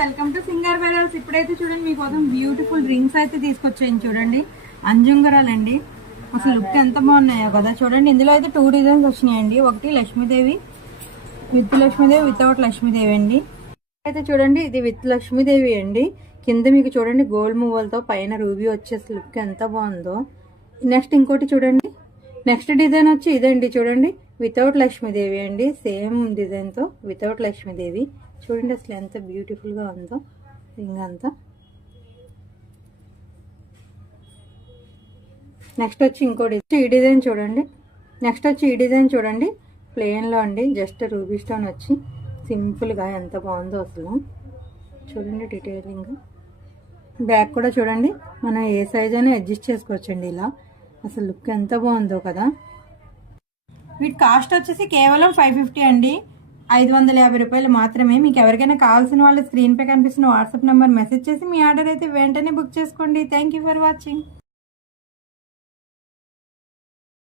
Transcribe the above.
Welcome to singer వెరల్స్. ఇప్పుడైతే చూడండి మీకోసం బ్యూటిఫుల్ రింగ్స్ అయితే తీసుకొచ్చాను. చూడండి అంజుంగరాలండి. అసలు లుక్ ఎంత బాగున్నాయో కదా. చూడండి ఇందులో అయితే 2 డిజైన్స్ వచ్చినాయండి. ఒకటి లక్ష్మీదేవి విత్ లక్ష్మీదేవి, వితౌట్ లక్ష్మీదేవి అండి. అయితే చూడండి ఇది విత్ లక్ష్మీదేవి అండి. కింద మీకు చూడండి గోల్డ్ మువ్వలతో, పైన రూబీ వచ్చేసి లుక్ ఎంత బాగుందో. నెక్స్ట్ ఇంకోటి చూడండి, నెక్స్ట్ డిజైన్ వచ్చి ఇదండి. చూడండి వితౌట్ లక్ష్మీదేవి అండి. సేమ్ డిజైన్తో వితౌట్ లక్ష్మీదేవి. చూడండి అసలు ఎంత బ్యూటిఫుల్గా ఉందో రింగ్ అంతా. నెక్స్ట్ వచ్చి ఇంకోటి ఈ డిజైన్ చూడండి. నెక్స్ట్ వచ్చి ఈ డిజైన్ చూడండి, ప్లెయిన్లో అండి. జస్ట్ రూబీ స్టోన్ వచ్చి సింపుల్గా ఎంత బాగుందో అసలు. చూడండి డీటెయిలింగ్. బ్యాక్ కూడా చూడండి, మనం ఏ సైజ్ అయినా అడ్జస్ట్ చేసుకోవచ్చండి ఇలా. అసలు లుక్ ఎంత బాగుందో కదా. వీటి కాస్ట్ వచ్చేసి కేవలం 550 అండి. 550 రూపాయలు మాత్రమే. మీకు ఎవరికైనా కావాల్సిన వాళ్ళు స్క్రీన్ పై కనిపిస్తున్న వాట్సాప్ నెంబర్ మెసేజ్ చేసి మీ ఆర్డర్ అయితే వెంటనే బుక్ చేసుకోండి. Thank you for watching.